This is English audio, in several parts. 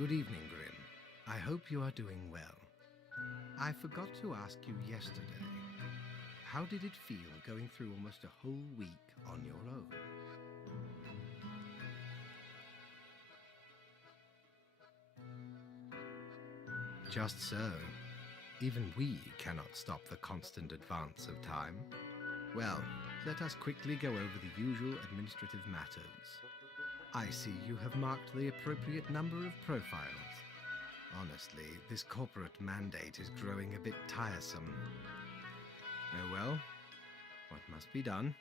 Good evening, Grim. I hope you are doing well. I forgot to ask you yesterday, how did it feel going through almost a whole week on your own? Just so. Even we cannot stop the constant advance of time. Well, let us quickly go over the usual administrative matters. I see you have marked the appropriate number of profiles. Honestly, this corporate mandate is growing a bit tiresome. Oh well, what must be done?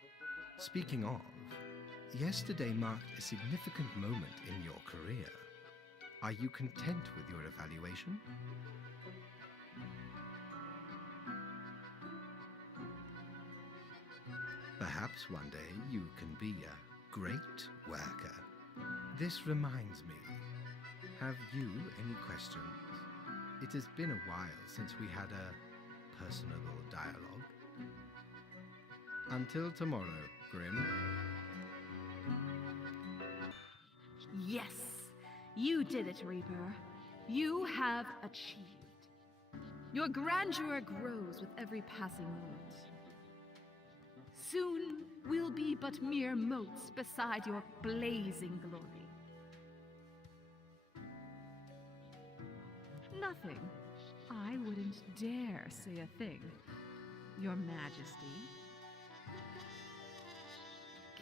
Speaking of, yesterday marked a significant moment in your career. Are you content with your evaluation? Perhaps one day you can be a great worker. This reminds me, have you any questions? It has been a while since we had a personable dialogue. Until tomorrow, Grim. Yes, you did it, Reaper. You have achieved. Your grandeur grows with every passing moment. Soon, we'll be but mere motes beside your blazing glory. Nothing. I wouldn't dare say a thing, Your Majesty.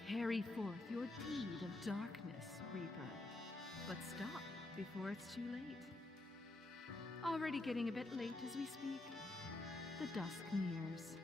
Carry forth your deed of darkness, Reaper. But stop before it's too late. Already getting a bit late as we speak. The dusk nears.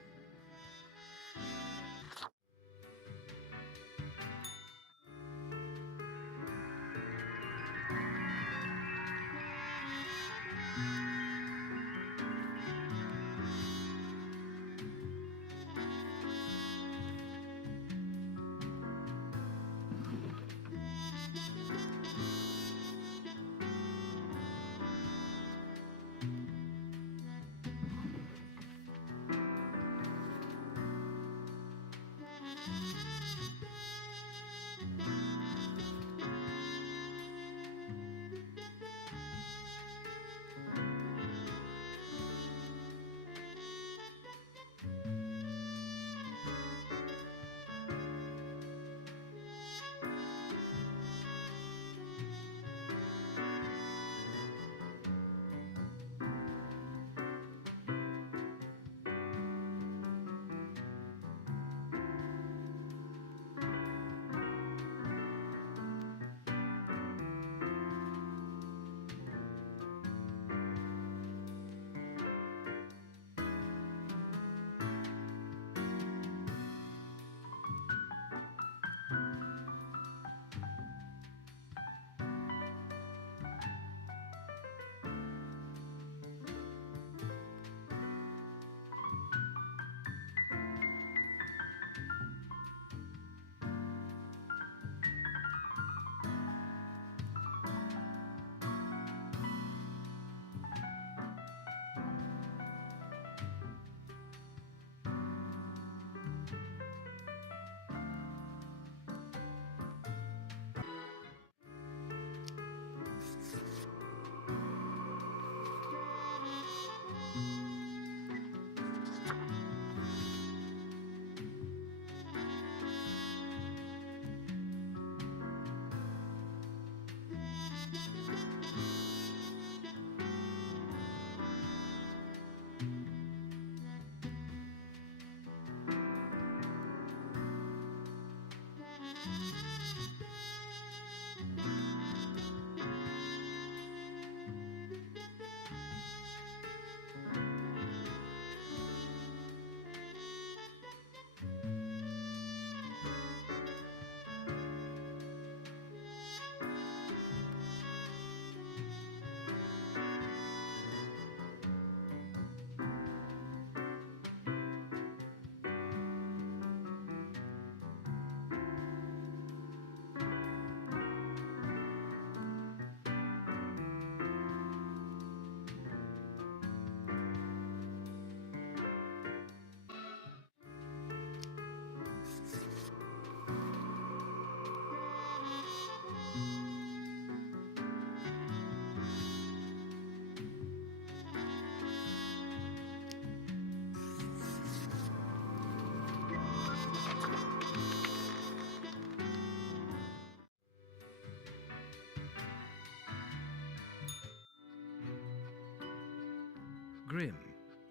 Grimm,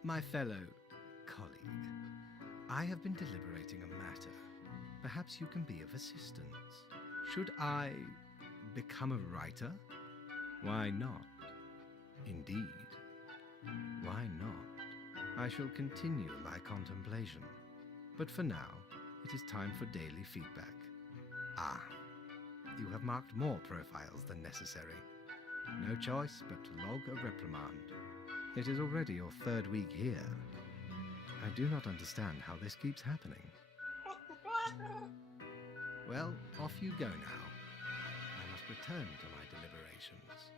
my fellow colleague, I have been deliberating a matter. Perhaps you can be of assistance. Should I become a writer? Why not? Indeed. Why not? I shall continue my contemplation. But for now, it is time for daily feedback. Ah, you have marked more profiles than necessary. No choice but to log a reprimand. It is already your third week here. I do not understand how this keeps happening. Well, off you go now. I must return to my deliberations.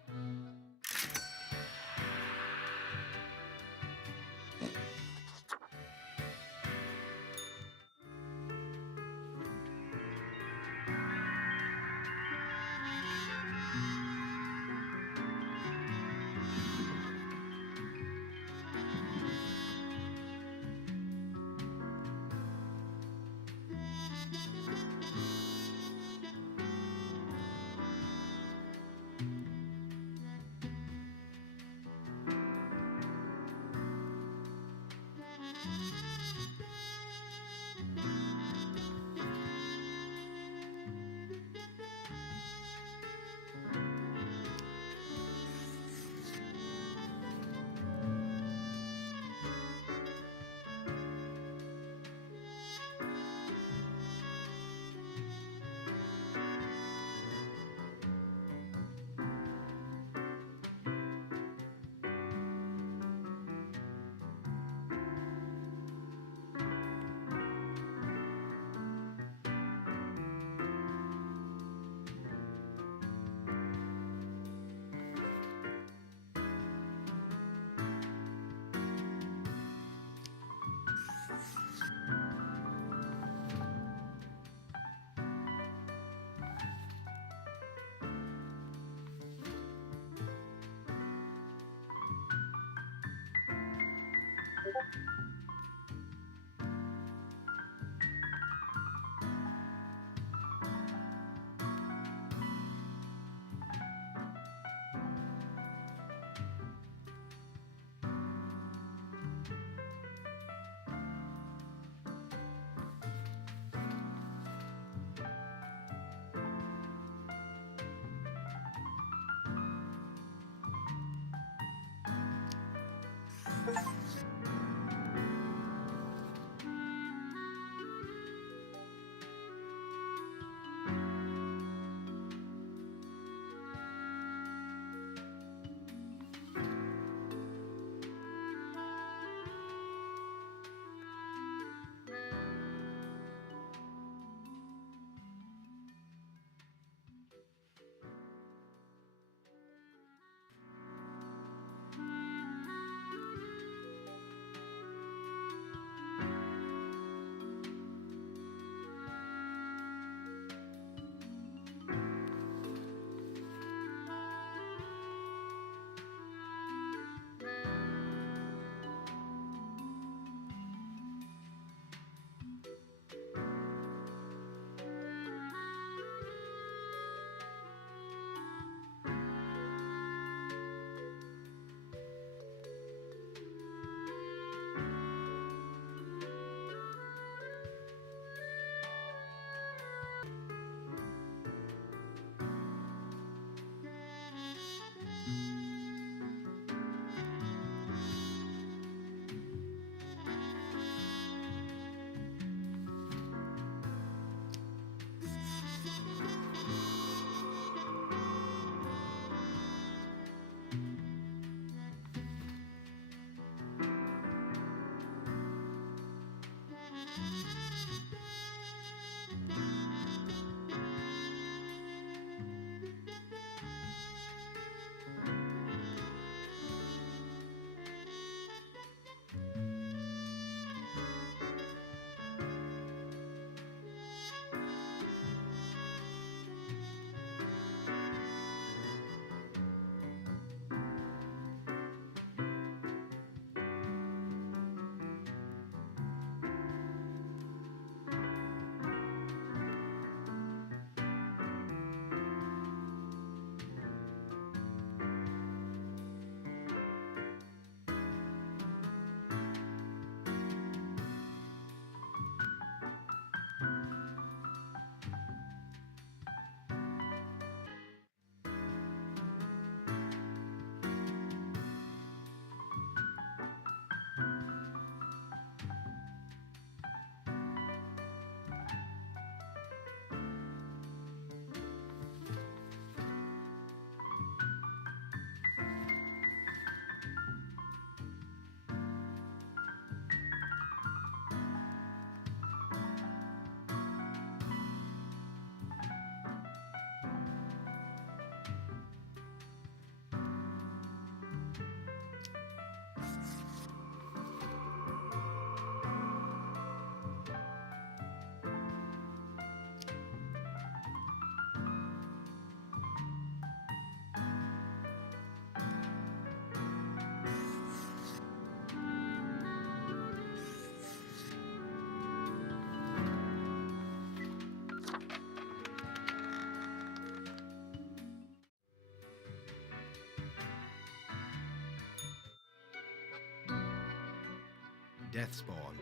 Deathspawn,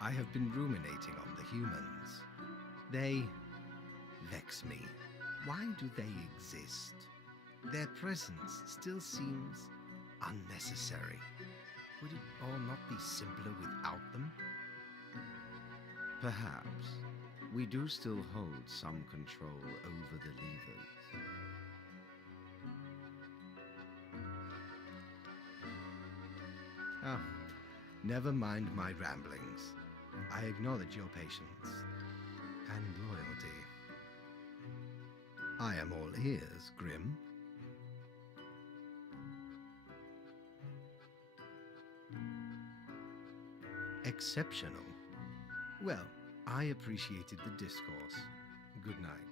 I have been ruminating on the humans. They vex me. Why do they exist? Their presence still seems unnecessary. Would it all not be simpler without them? Perhaps we do still hold some control over the levers. Ah, never mind my ramblings. I acknowledge your patience and loyalty. I am all ears, Grim. Exceptional. Well, I appreciated the discourse. Good night.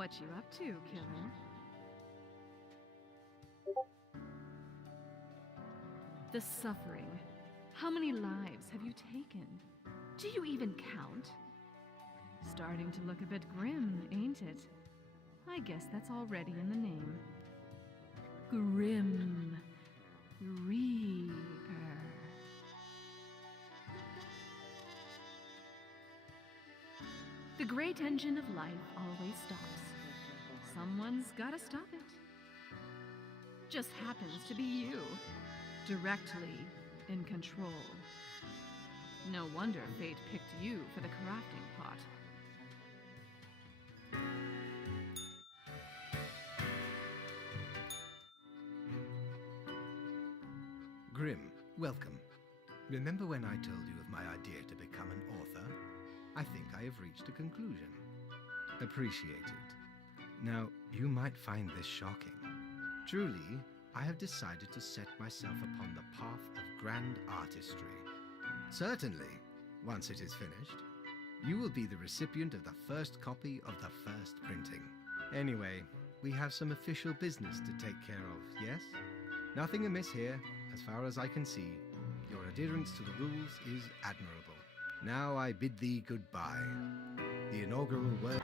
What you up to, killer? The suffering. How many lives have you taken? Do you even count? Starting to look a bit grim, ain't it? I guess that's already in the name. Grim Reaper. The great engine of life always stops. Someone's gotta stop it. Just happens to be you, directly in control. No wonder fate picked you for the crafting pot. Grim, welcome. Remember when I told you of my idea to become an author? I think I have reached a conclusion. Appreciate it. Now, you might find this shocking. Truly, I have decided to set myself upon the path of grand artistry. Certainly, once it is finished, you will be the recipient of the first copy of the first printing. Anyway, we have some official business to take care of, yes? Nothing amiss here, as far as I can see. Your adherence to the rules is admirable. Now I bid thee goodbye. The inaugural word...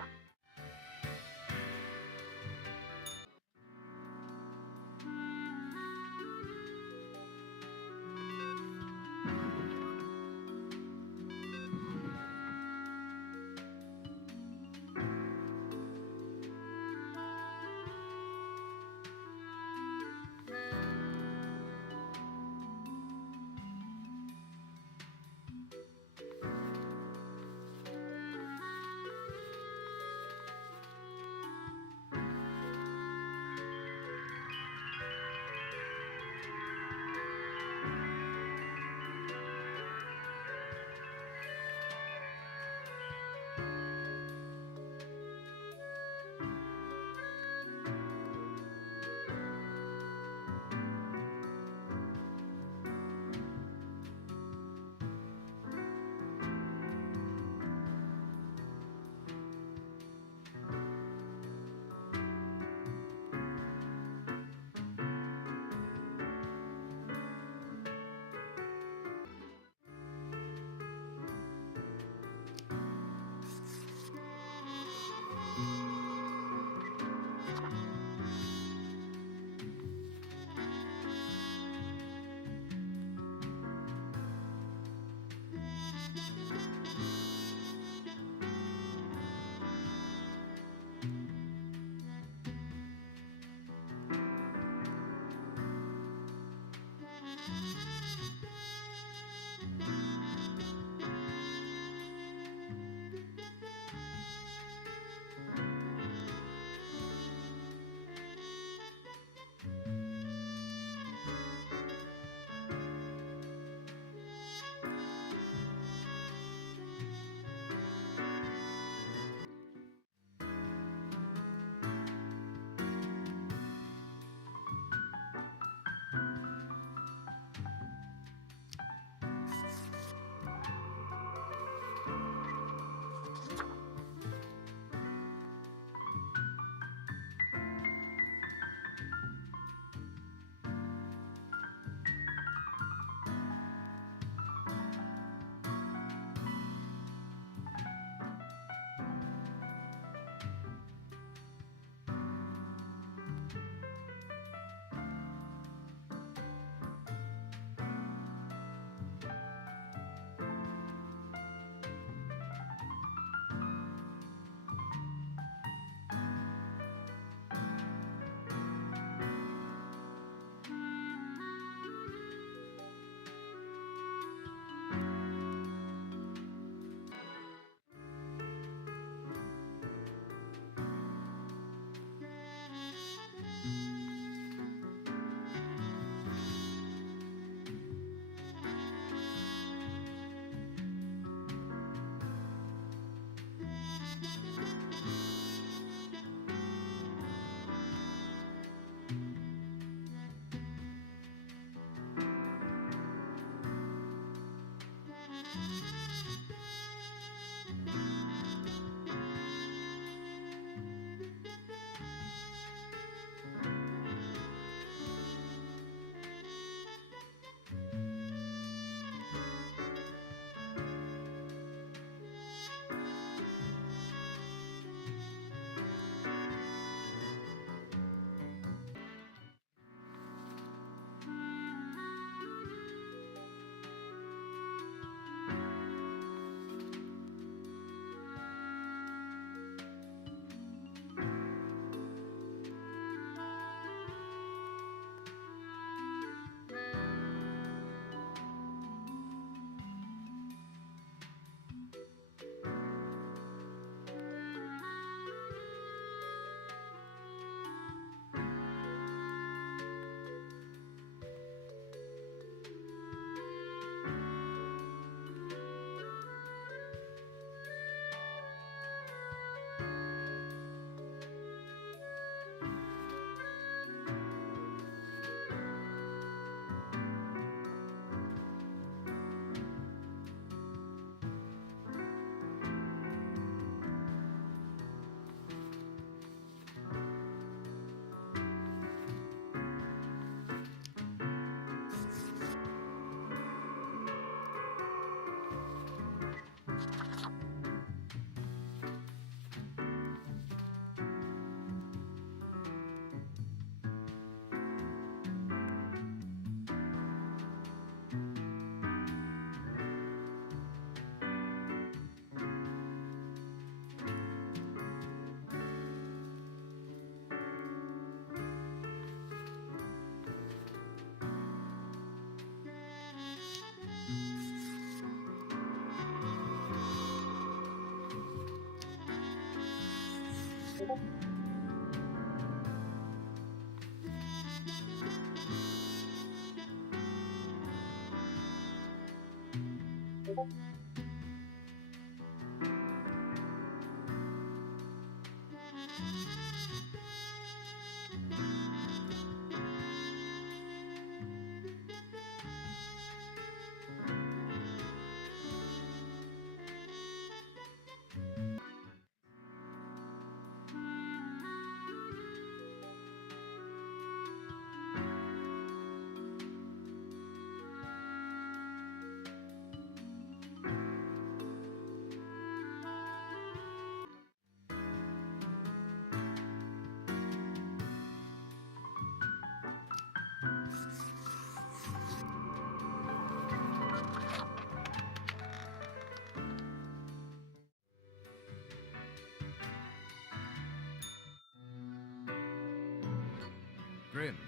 Grim,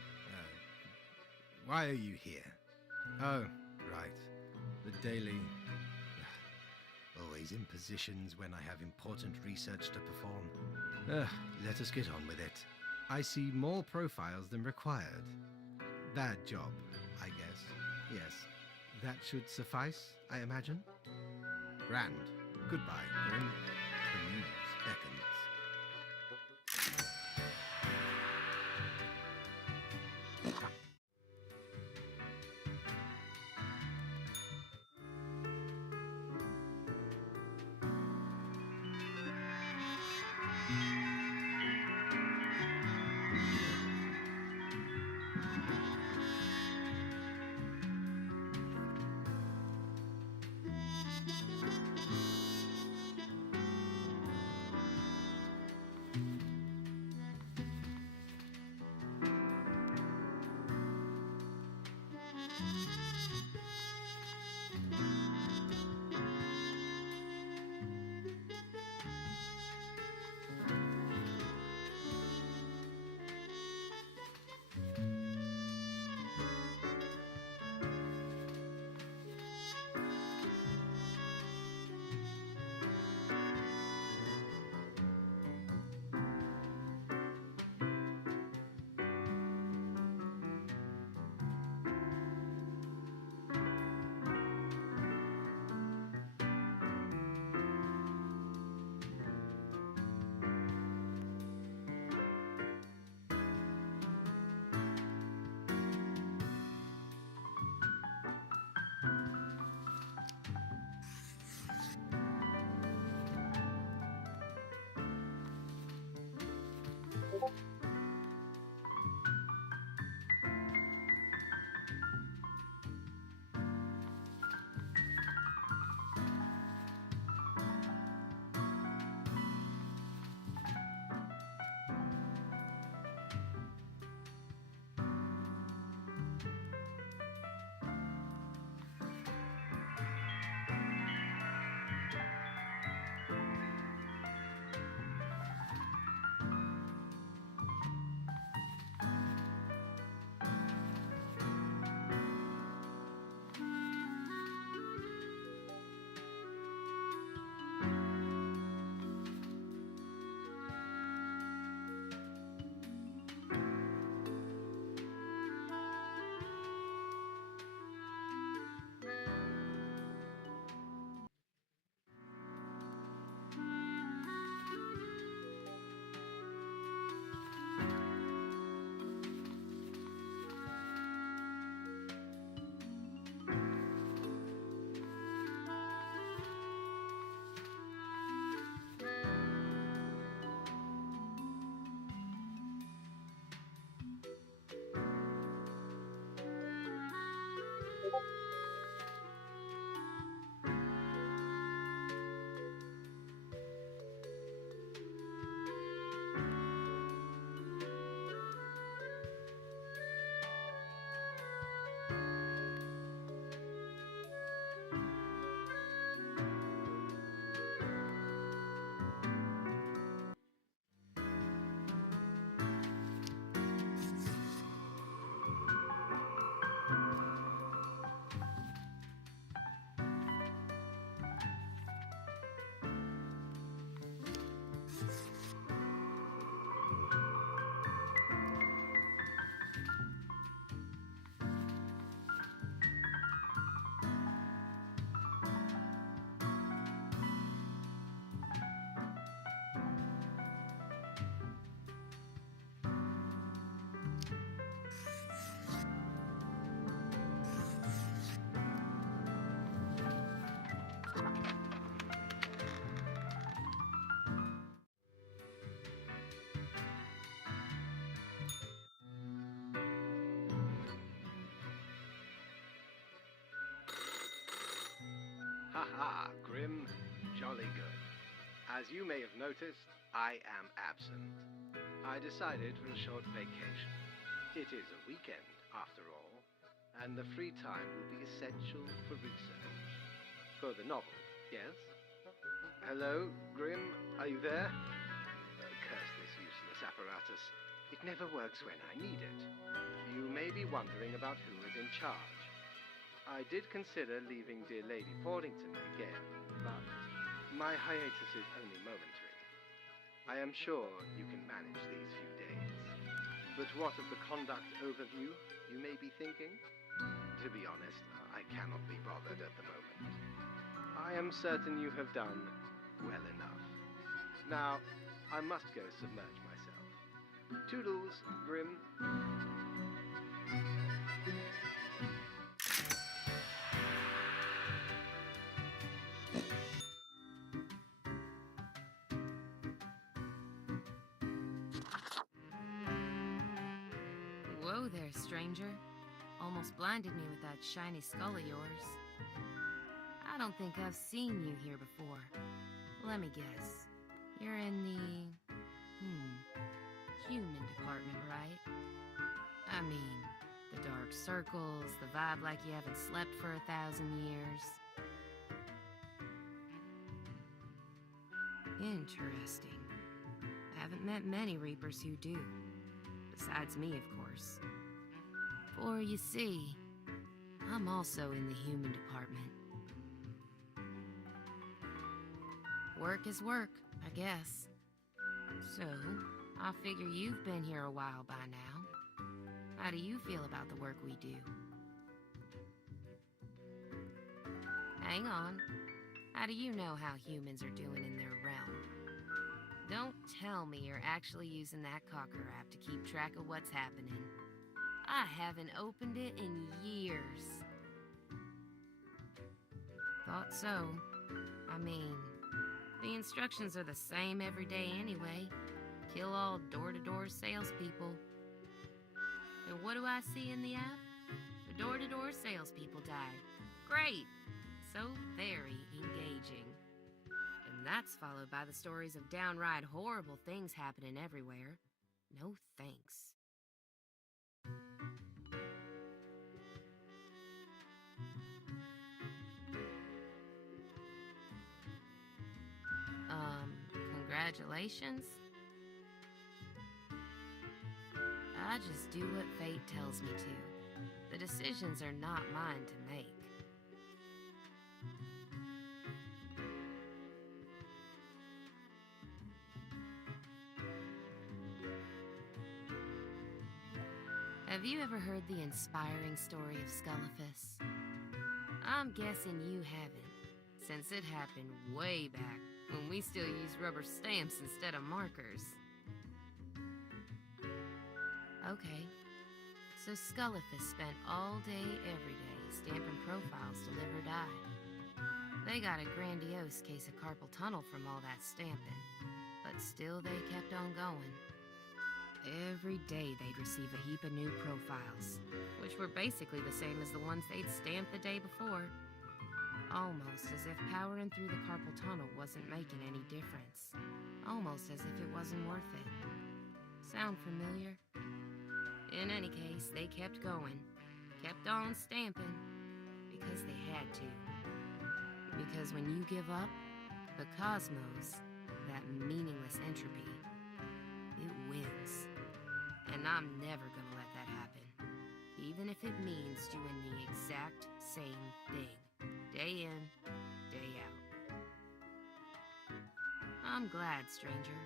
why are you here? Oh, right. The daily... Always in positions when I have important research to perform. Let us get on with it. I see more profiles than required. Bad job, I guess. Yes, that should suffice, I imagine. Grand. Goodbye, Grim. The muse beckons. As you may have noticed, I am absent. I decided for a short vacation. It is a weekend, after all, and the free time will be essential for research. For the novel, yes? Hello, Grim, are you there? Curse this useless apparatus. It never works when I need it. You may be wondering about who is in charge. I did consider leaving dear Lady Portington again, but my hiatus is only momentary. I am sure you can manage these few days. But what of the conduct overview, you may be thinking? To be honest, I cannot be bothered at the moment. I am certain you have done well enough. Now, I must go submerge myself. Toodles, Grim. Whoa there, stranger. Almost blinded me with that shiny skull of yours. I don't think I've seen you here before. Let me guess. You're in the... human department, right? I mean, the dark circles, the vibe like you haven't slept for 1,000 years. Interesting. I haven't met many Reapers who do. Besides me, of course. For, you see, I'm also in the human department. Work is work, I guess. So, I figure you've been here a while by now. How do you feel about the work we do? Hang on. How do you know how humans are doing in their realm? Don't tell me you're actually using that Cocker app to keep track of what's happening. I haven't opened it in years. Thought so. I mean, the instructions are the same every day anyway. Kill all door-to-door salespeople. And what do I see in the app? The door-to-door salespeople died. Great! So very engaging. And that's followed by the stories of downright horrible things happening everywhere. No thanks. Congratulations? I just do what fate tells me to. The decisions are not mine to make. Have you ever heard the inspiring story of Skullifus? I'm guessing you haven't, since it happened way back when we still used rubber stamps instead of markers. Okay, so Skullifus spent all day, every day, stamping profiles to live or die. They got a grandiose case of carpal tunnel from all that stamping, but still they kept on going. Every day they'd receive a heap of new profiles, which were basically the same as the ones they'd stamped the day before. Almost as if powering through the carpal tunnel wasn't making any difference. Almost as if it wasn't worth it. Sound familiar? In any case, they kept going. Kept on stamping. Because they had to. Because when you give up, the cosmos, that meaningless entropy, it wins. And I'm never gonna let that happen. Even if it means doing the exact same thing. Day in, day out. I'm glad, stranger.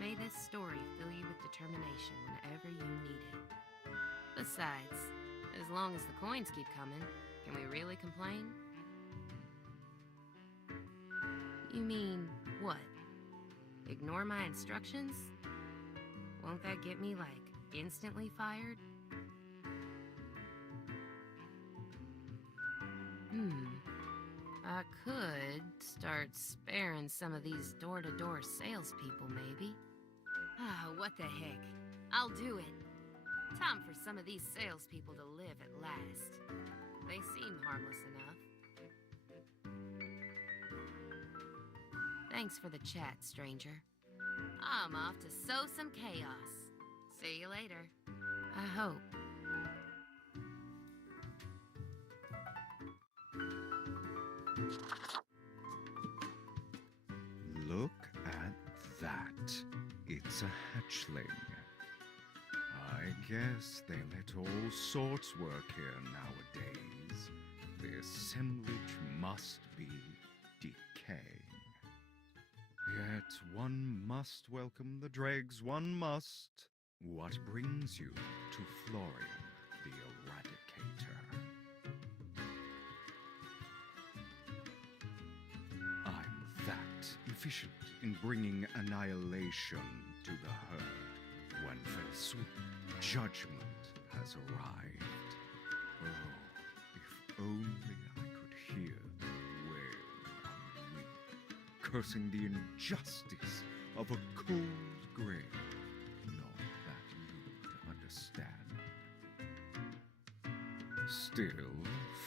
May this story fill you with determination whenever you need it. Besides, as long as the coins keep coming, can we really complain? You mean, what? Ignore my instructions? Won't that get me, like, instantly fired? I could start sparing some of these door-to-door salespeople, maybe. What the heck? I'll do it. Time for some of these salespeople to live at last. They seem harmless enough. Thanks for the chat, stranger. I'm off to sow some chaos. See you later. I hope. Look at that. It's a hatchling. I guess they let all sorts work here nowadays. The assemblage must be decaying. Yet one must welcome the dregs, one must. What brings you to Florian the Eradicator? I'm that efficient in bringing annihilation to the herd. When fell swoop, judgment has arrived. Oh, if only I could hear the wail and weep, cursing the injustice of a cold grave. Not that you'd understand. Still,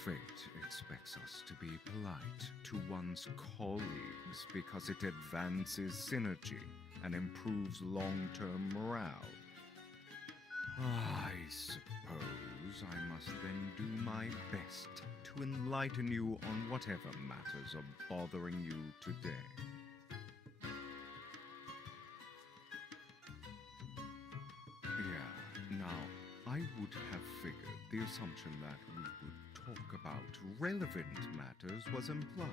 fate expects us to be polite to one's colleagues because it advances synergy and improves long-term morale. I suppose I must then do my best to enlighten you on whatever matters are bothering you today. Yeah, now, I would have figured the assumption that we would talk about relevant matters was implied.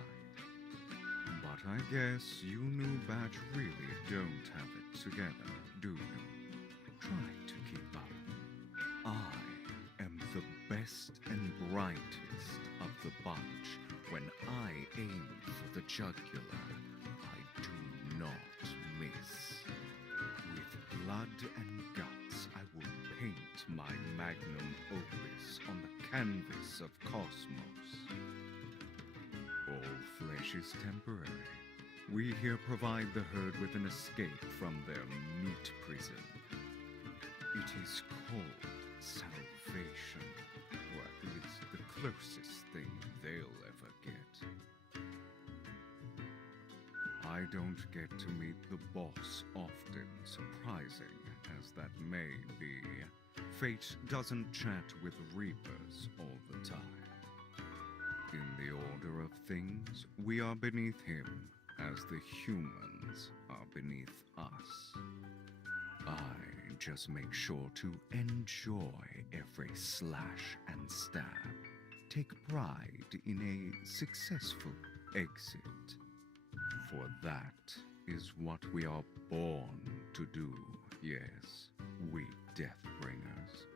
But I guess you new batch really don't have it together, do you? Try to keep up. I am the best and brightest of the bunch. When I aim for the jugular, I do not miss. With blood and guts, I will paint my magnum opus on the canvas of cosmos. All flesh is temporary. We here provide the herd with an escape from their meat prison. It is called salvation, or at least the closest thing they'll ever get. I don't get to meet the boss often, surprising as that may be. Fate doesn't chat with Reapers all the time. In the order of things, we are beneath him, as the humans are beneath us. I just make sure to enjoy every slash and stab. Take pride in a successful exit. For that is what we are born to do, yes, we Deathbringers.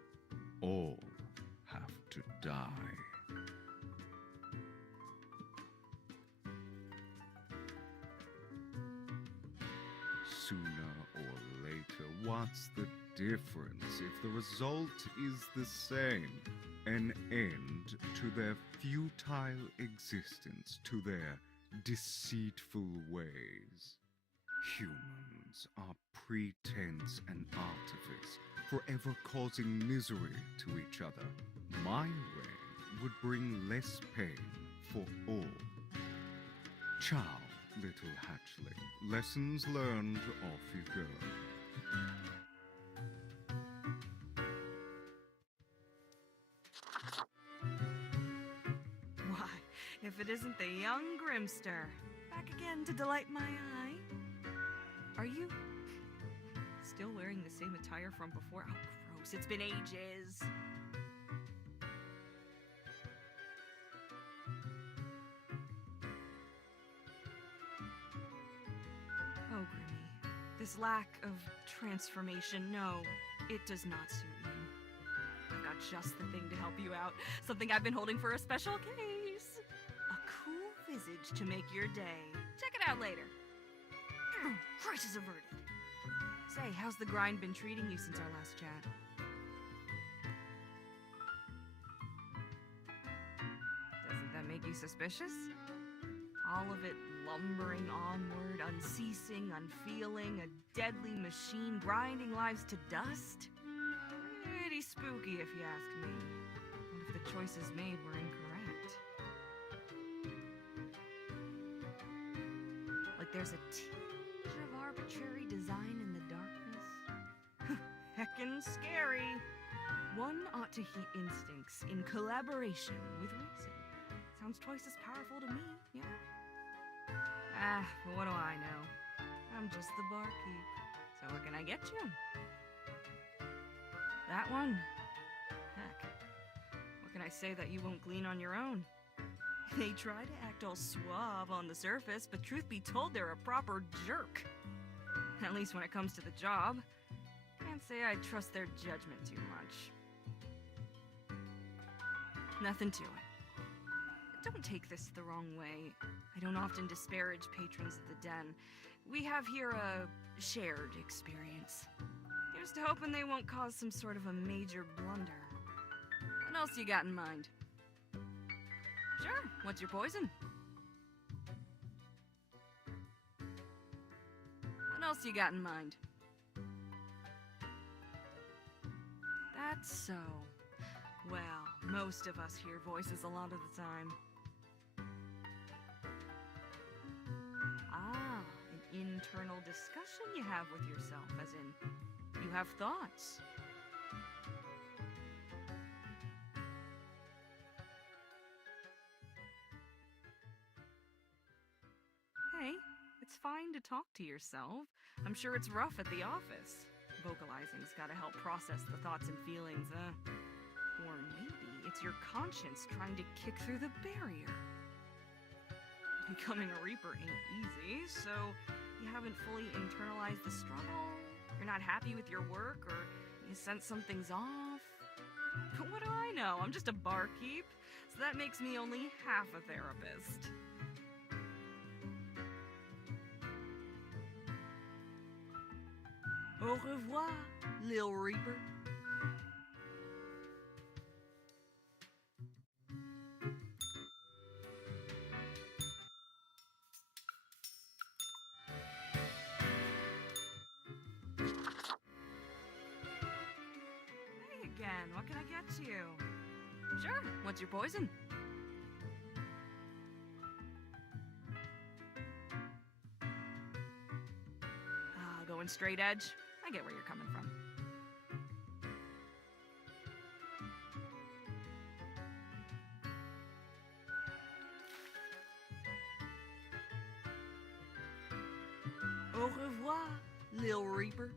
All have to die. Sooner or later, what's the difference if the result is the same? An end to their futile existence, to their deceitful ways. Humans are pretense and artifice, forever causing misery to each other. My way would bring less pain for all. Ciao, little hatchling. Lessons learned, off you go. Why, if it isn't the young Grimster, back again to delight my eye. Are you still wearing the same attire from before? Oh, gross, it's been ages. Oh, Grimmy, this lack of transformation, no, it does not suit you. I've got just the thing to help you out, something I've been holding for a special case. A cool visage to make your day. Check it out later. Crisis averted. Say, how's the grind been treating you since our last chat? Doesn't that make you suspicious? All of it lumbering onward, unceasing, unfeeling, a deadly machine grinding lives to dust? Pretty spooky if you ask me. What if the choices made were incorrect? Like there's a tinge of arbitrary design in the darkness. Heckin' scary. One ought to heed instincts in collaboration with reason. Sounds twice as powerful to me, yeah? But what do I know? I'm just the barkeep. So what can I get you? That one? Heck. What can I say that you won't glean on your own? They try to act all suave on the surface, but truth be told, they're a proper jerk. At least when it comes to the job. Can't say I trust their judgment too much. Nothing to it. Don't take this the wrong way. I don't often disparage patrons of the Den. We have here a shared experience. Here's to hoping they won't cause some sort of a major blunder. What else you got in mind? Sure, what's your poison? What else you got in mind? That's so. Well, most of us hear voices a lot of the time. An internal discussion you have with yourself, as in, you have thoughts. Hey, it's fine to talk to yourself. I'm sure it's rough at the office. Vocalizing's gotta help process the thoughts and feelings, Or maybe it's your conscience trying to kick through the barrier. Becoming a Reaper ain't easy, so you haven't fully internalized the struggle, you're not happy with your work, or you sense something's off. But what do I know? I'm just a barkeep, so that makes me only half a therapist. Au revoir, Lil Reaper. Hey again, what can I get you? Sure, what's your poison? Going straight edge? I get where you're coming from. Au revoir, Lil Reaper.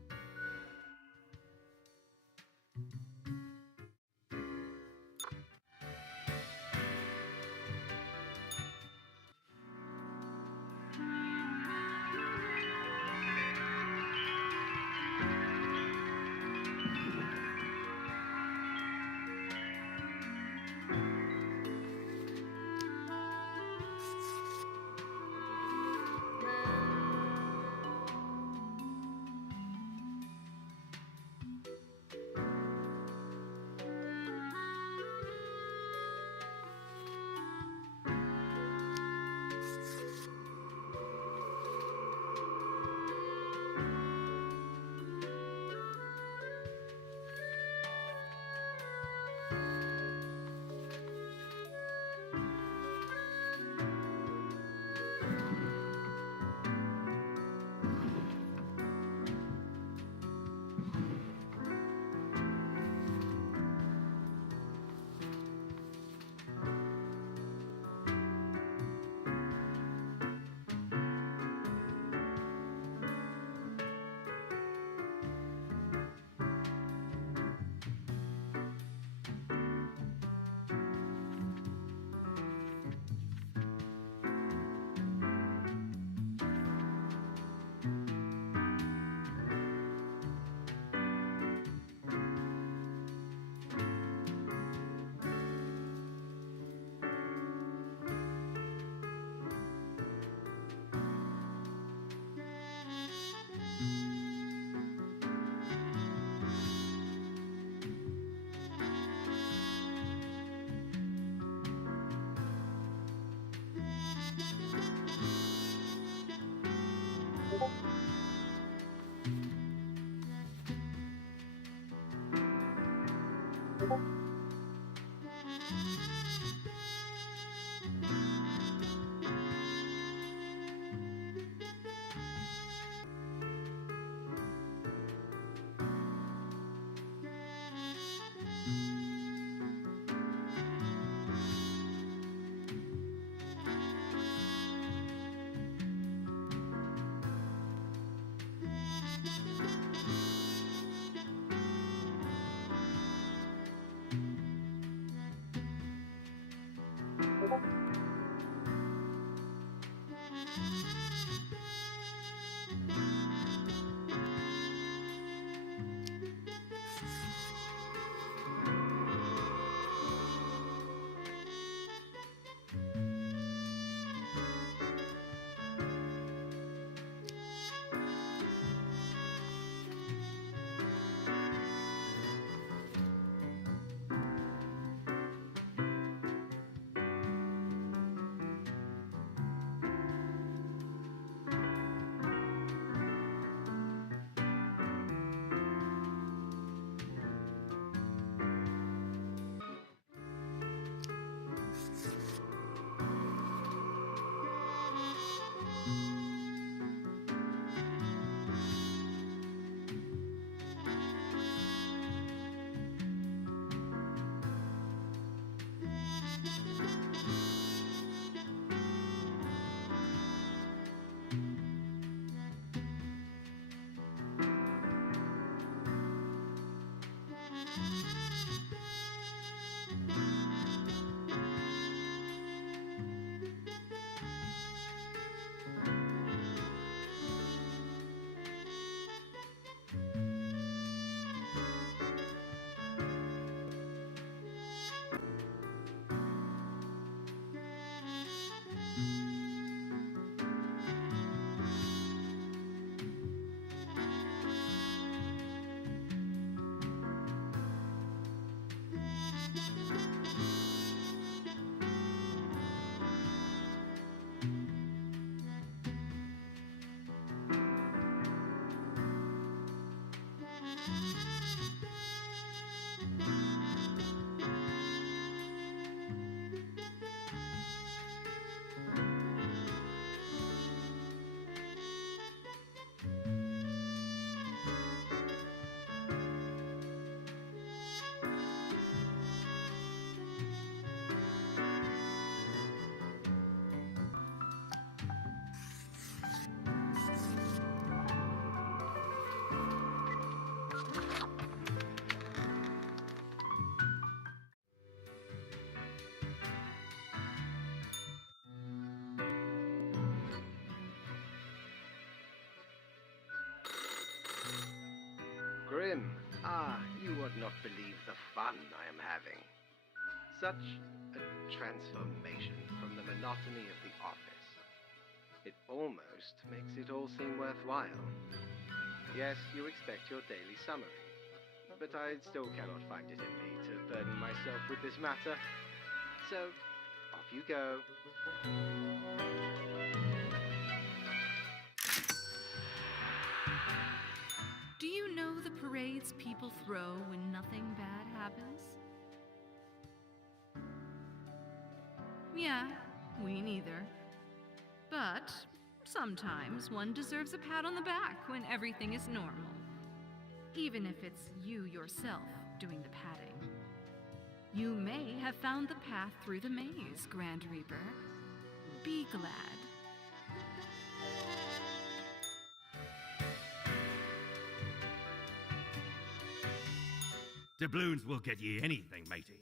Grim. You would not believe the fun I am having. Such a transformation from the monotony of the office. It almost makes it all seem worthwhile. Yes, you expect your daily summary, but I still cannot find it in me to burden myself with this matter. So, off you go. Do you know the parades people throw when nothing bad happens? Yeah, we neither. But sometimes one deserves a pat on the back when everything is normal. Even if it's you yourself doing the patting. You may have found the path through the maze, Grand Reaper. Be glad. Doubloons will get ye anything, matey.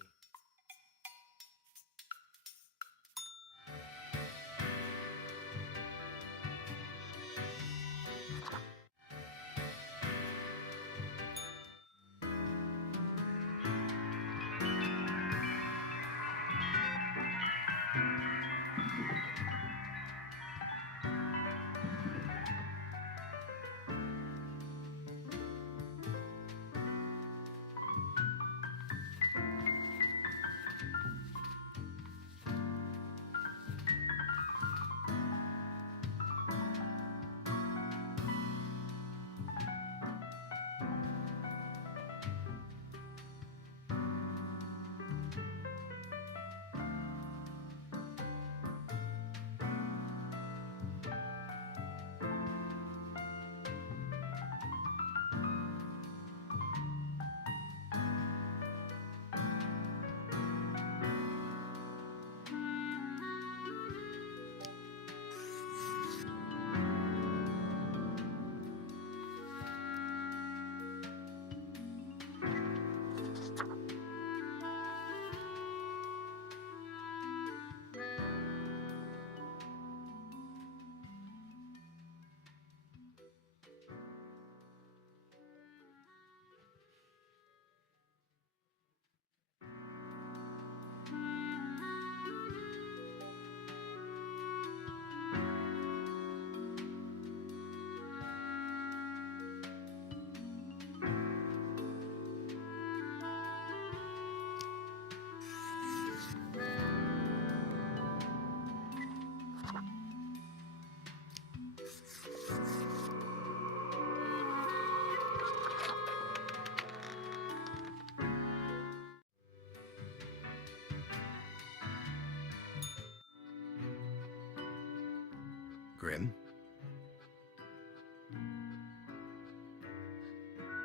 Grim?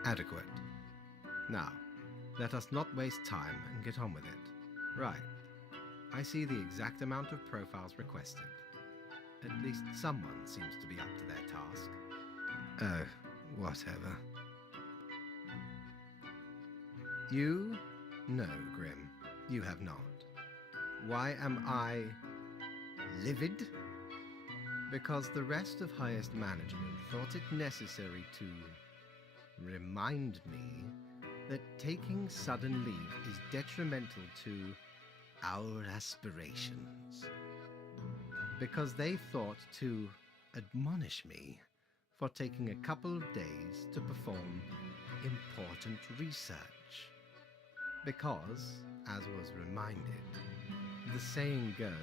Adequate. Now, let us not waste time and get on with it. Right. I see the exact amount of profiles requested. At least someone seems to be up to their task. Oh, whatever. You? No, Grim. You have not. Why am I livid? Because the rest of highest management thought it necessary to remind me that taking sudden leave is detrimental to our aspirations. Because they thought to admonish me for taking a couple of days to perform important research. Because, as was reminded, the saying goes,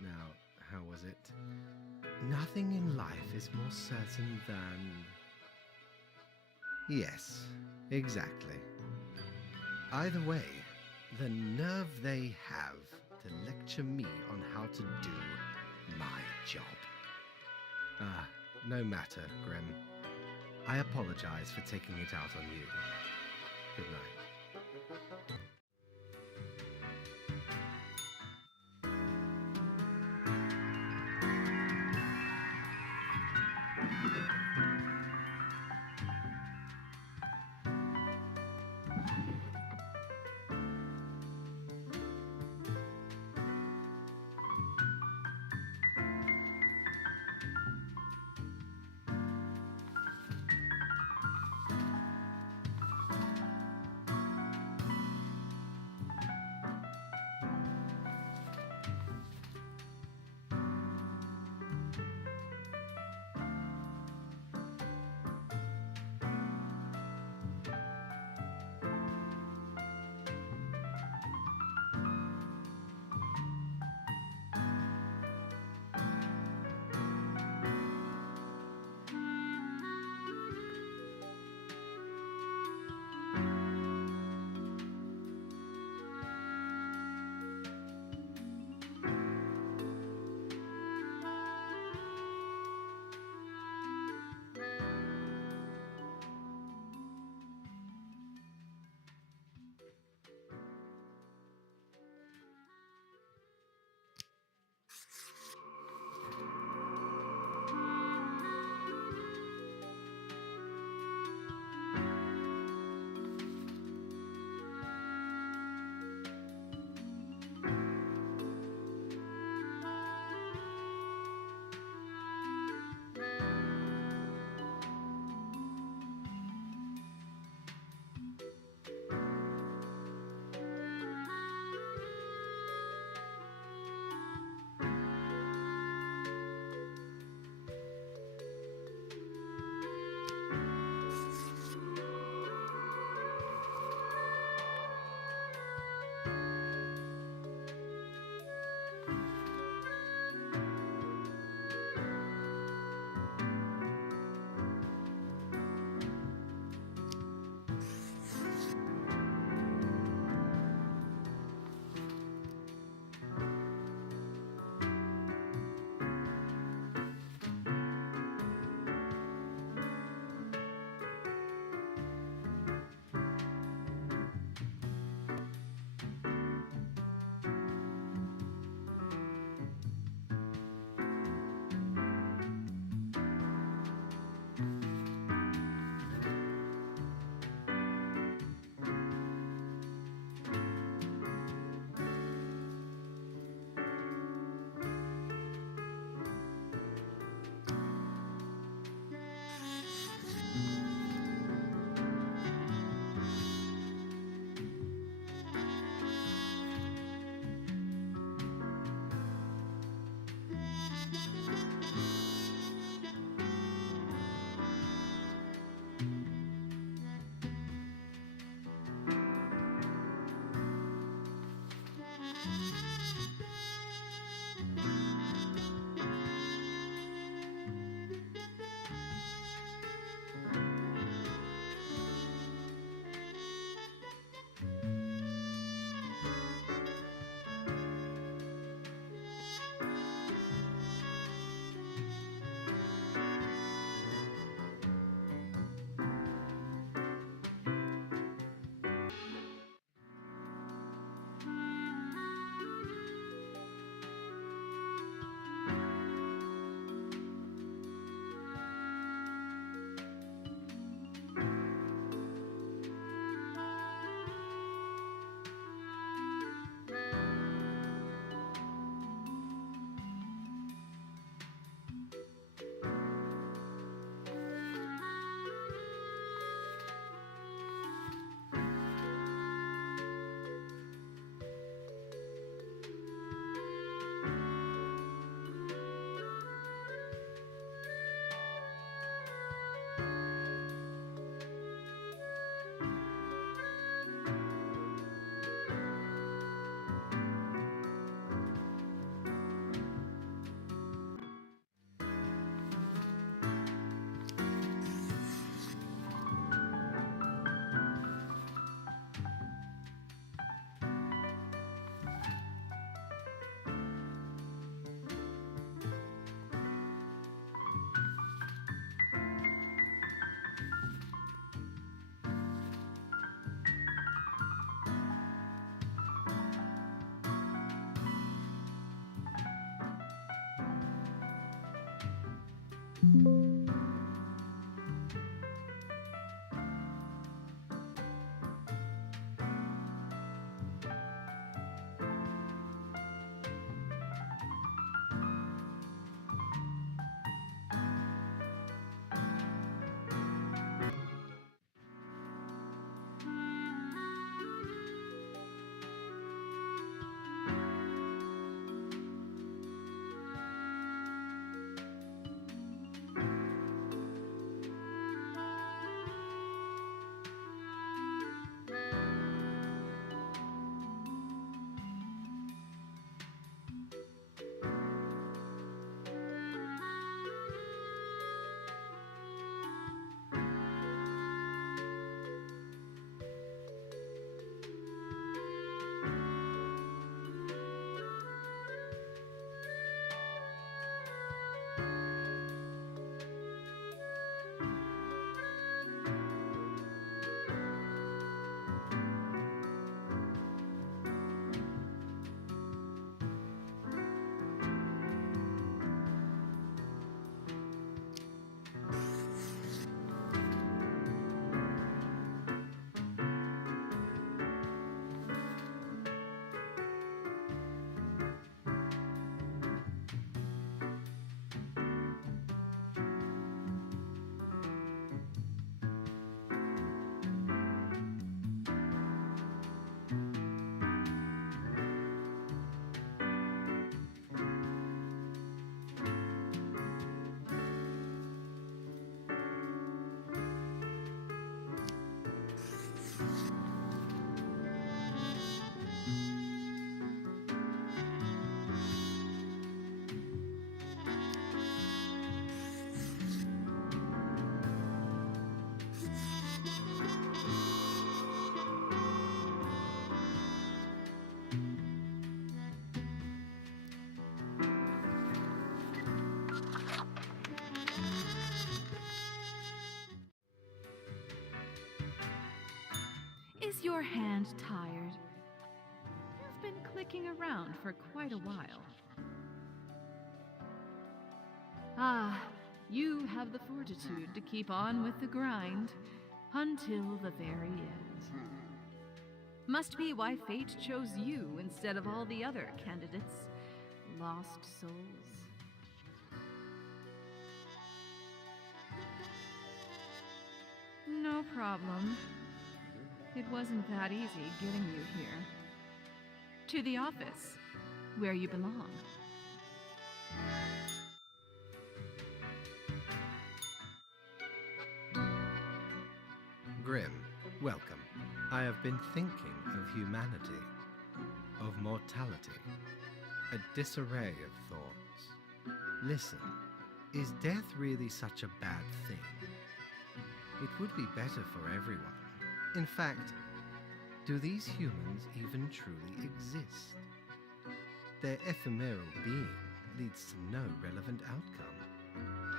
now, how was it? Nothing in life is more certain than... Yes, exactly. Either way, the nerve they have to lecture me on how to do my job. No matter, Grim. I apologize for taking it out on you. Good night. Is your hand tired? You've been clicking around for quite a while. Ah, you have the fortitude to keep on with the grind until the very end. Must be why fate chose you instead of all the other candidates. Lost souls. No problem. It wasn't that easy getting you here. To the office, where you belong. Grim, welcome. I have been thinking of humanity, of mortality, a disarray of thoughts. Listen, is death really such a bad thing? It would be better for everyone. In fact, do these humans even truly exist? Their ephemeral being leads to no relevant outcome.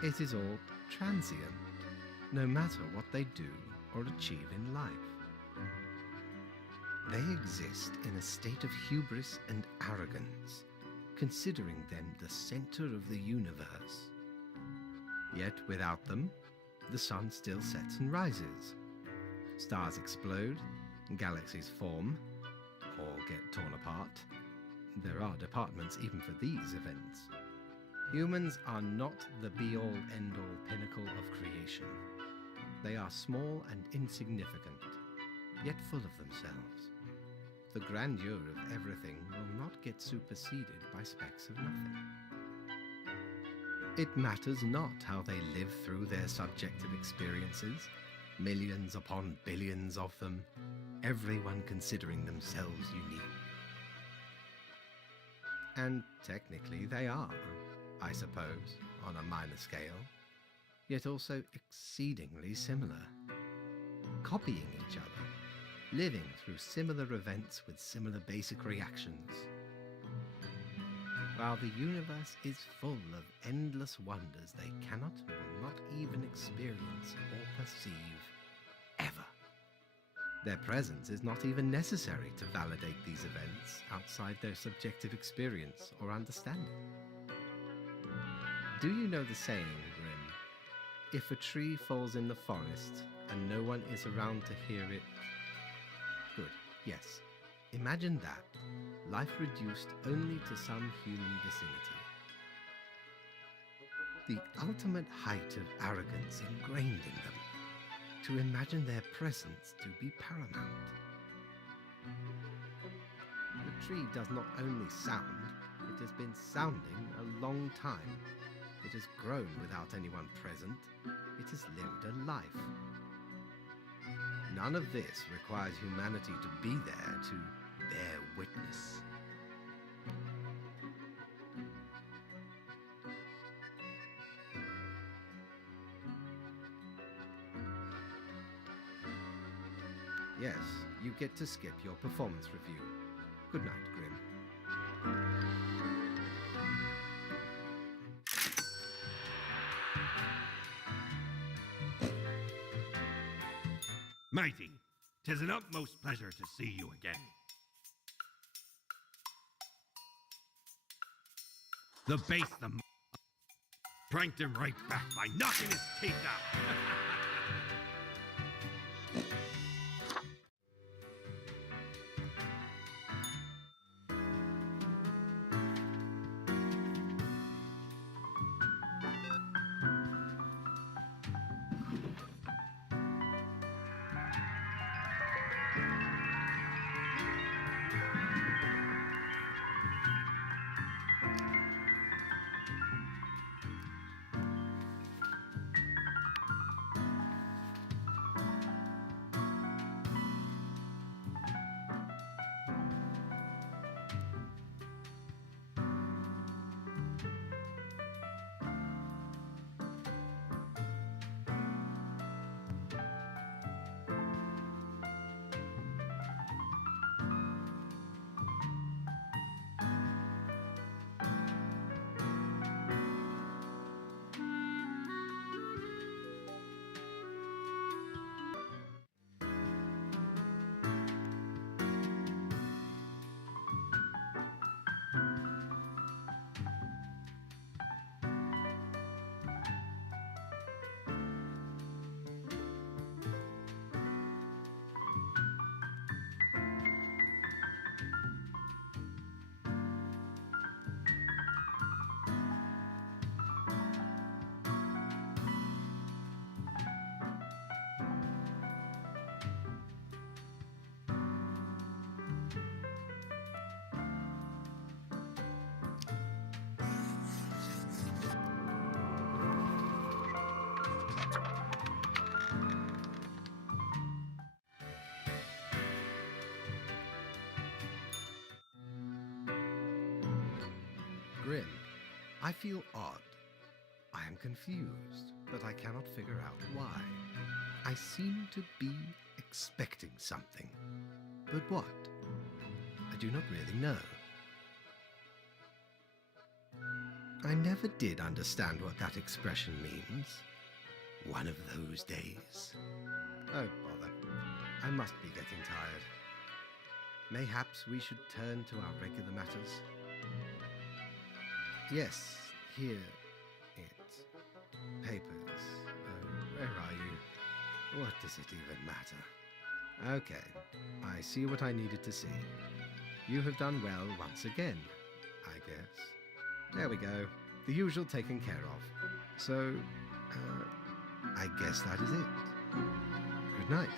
It is all transient, no matter what they do or achieve in life. They exist in a state of hubris and arrogance, considering them the center of the universe. Yet without them, the sun still sets and rises. Stars explode, galaxies form, or get torn apart. There are departments even for these events. Humans are not the be-all, end-all pinnacle of creation. They are small and insignificant, yet full of themselves. The grandeur of everything will not get superseded by specks of nothing. It matters not how they live through their subjective experiences, millions upon billions of them, everyone considering themselves unique. And technically they are, I suppose, on a minor scale, yet also exceedingly similar, copying each other, living through similar events with similar basic reactions. While the universe is full of endless wonders they cannot or will not even experience or perceive, ever. Their presence is not even necessary to validate these events outside their subjective experience or understanding. Do you know the saying, Grim? If a tree falls in the forest and no one is around to hear it... Good, yes. Imagine that. Life reduced only to some human vicinity. The ultimate height of arrogance ingrained in them. To imagine their presence to be paramount. The tree does not only sound, it has been sounding a long time. It has grown without anyone present. It has lived a life. None of this requires humanity to be there to bear witness. Yes, you get to skip your performance review. Good night, Grim. Mighty, 'tis an utmost pleasure to see you again. The base, pranked him right back by knocking his teeth out. Grim, I feel odd. I am confused, but I cannot figure out why. I seem to be expecting something. But what? I do not really know. I never did understand what that expression means. One of those days. Oh, bother. I must be getting tired. Mayhaps we should turn to our regular matters. Yes, here it. Papers. Where are you? What does it even matter? Okay, I see what I needed to see. You have done well once again, I guess. There we go. The usual taken care of. So, I guess that is it. Good night.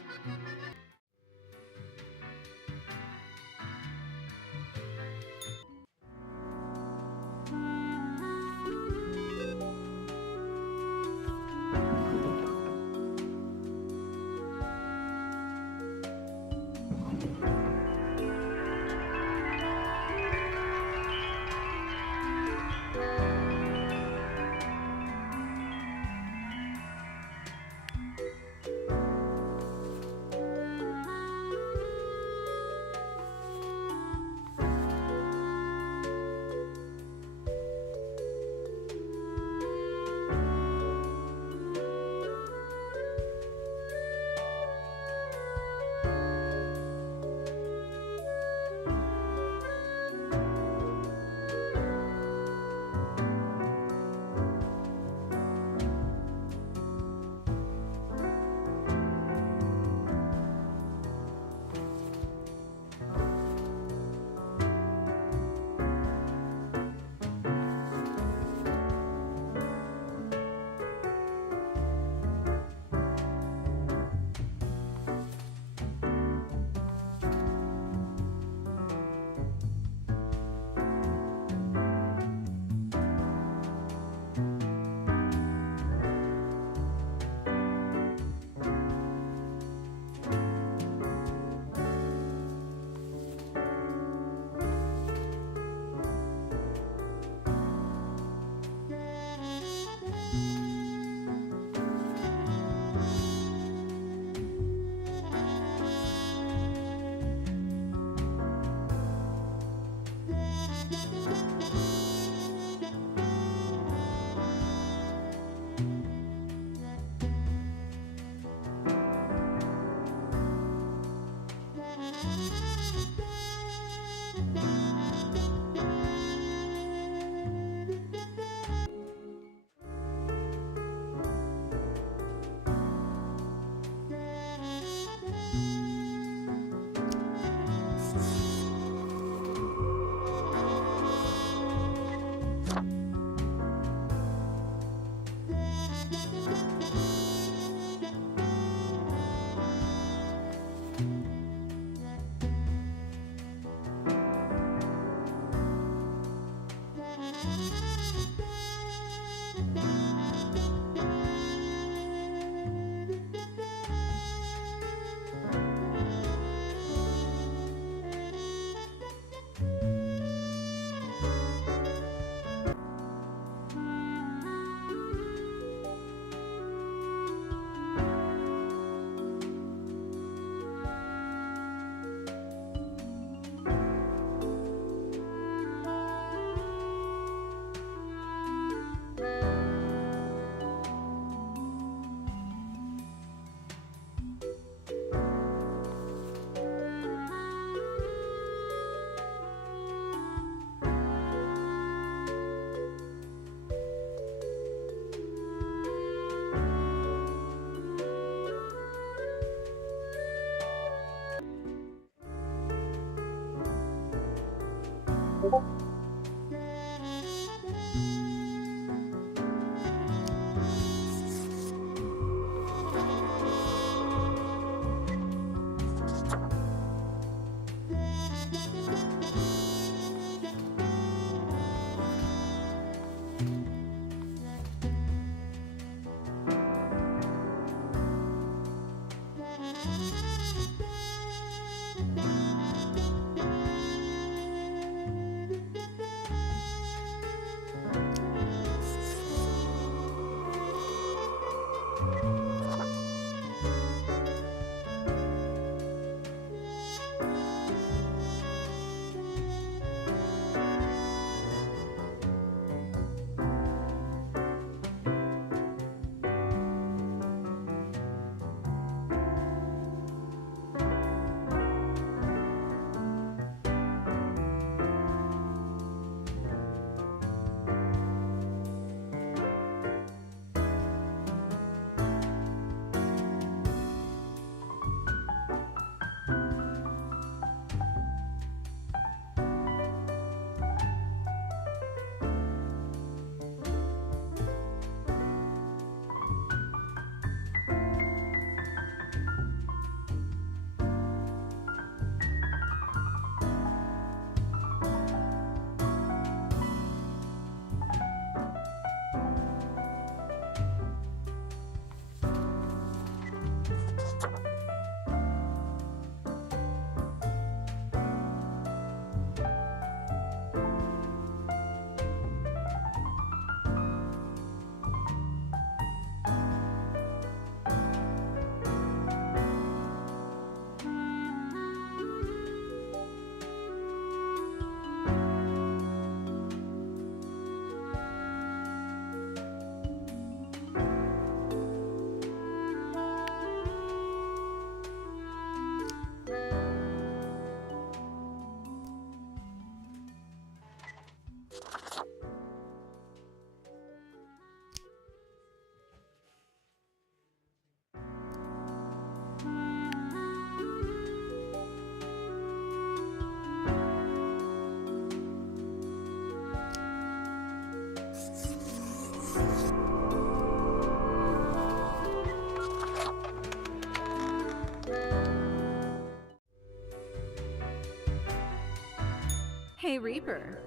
Hey, Reaper.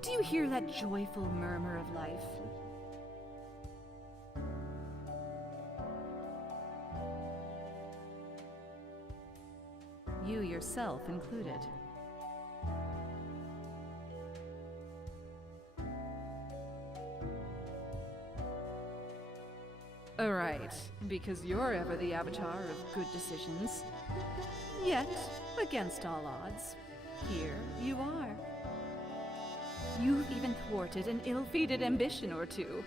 Do you hear that joyful murmur of life? You yourself included. Alright, because you're ever the avatar of good decisions. Yet, against all odds, here you are. You've even thwarted an ill-fated ambition or two.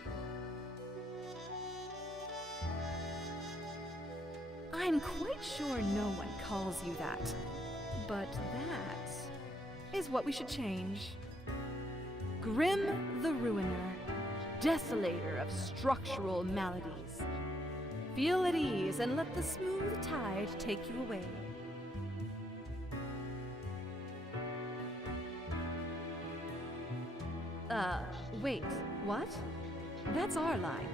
I'm quite sure no one calls you that, but that is what we should change. Grim the Ruiner, desolator of structural maladies. Feel at ease and let the smooth tide take you away. Wait, what? That's our line.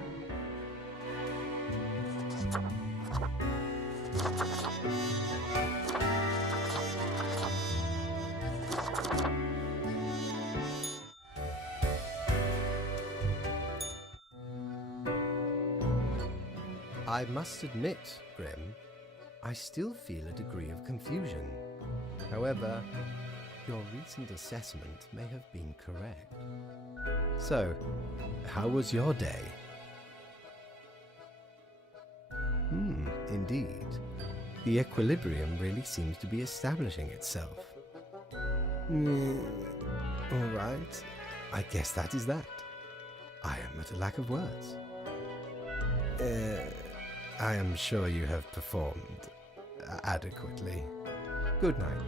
I must admit, Grim, I still feel a degree of confusion. However, your recent assessment may have been correct. So, how was your day? Indeed. The equilibrium really seems to be establishing itself. All right. I guess that is that. I am at a lack of words. I am sure you have performed adequately. Good night.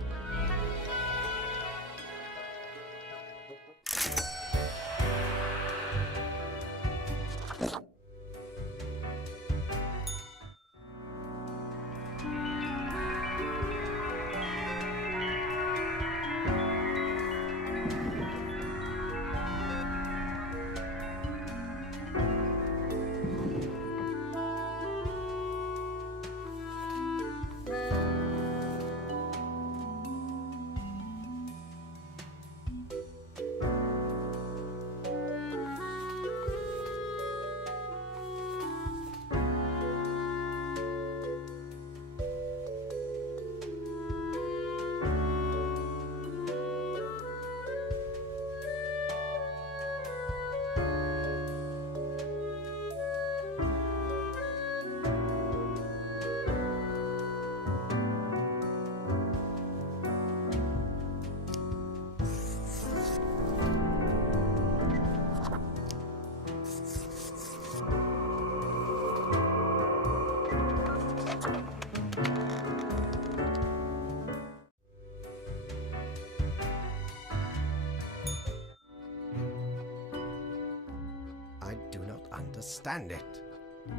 understand it.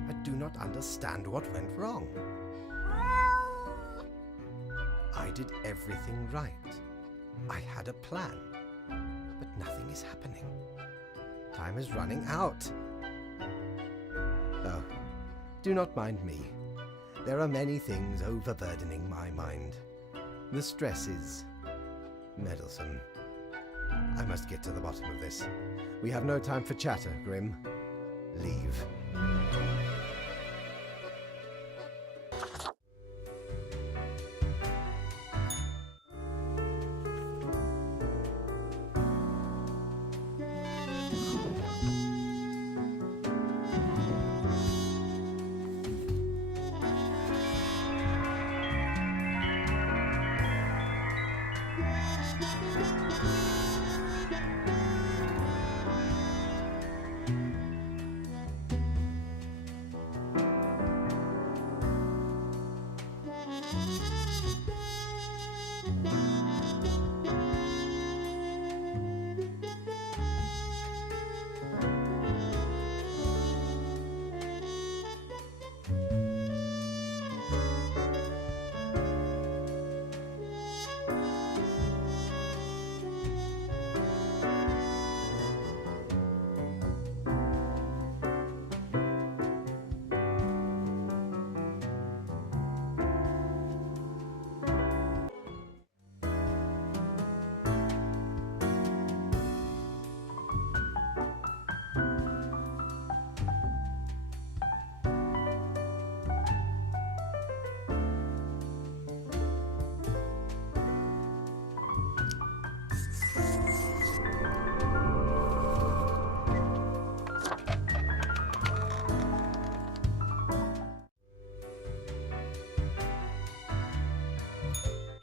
I do not understand what went wrong. I did everything right. I had a plan, but nothing is happening. Time is running out. Oh, do not mind me. There are many things overburdening my mind. The stress is meddlesome. I must get to the bottom of this. We have no time for chatter, Grim. Leave.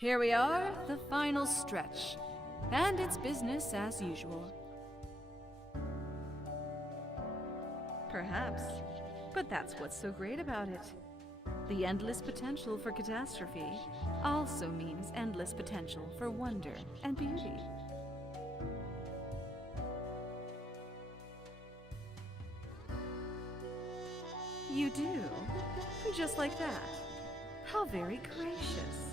Here we are, the final stretch. And it's business as usual. Perhaps. But that's what's so great about it. The endless potential for catastrophe also means endless potential for wonder and beauty. You do? Just like that? How very gracious.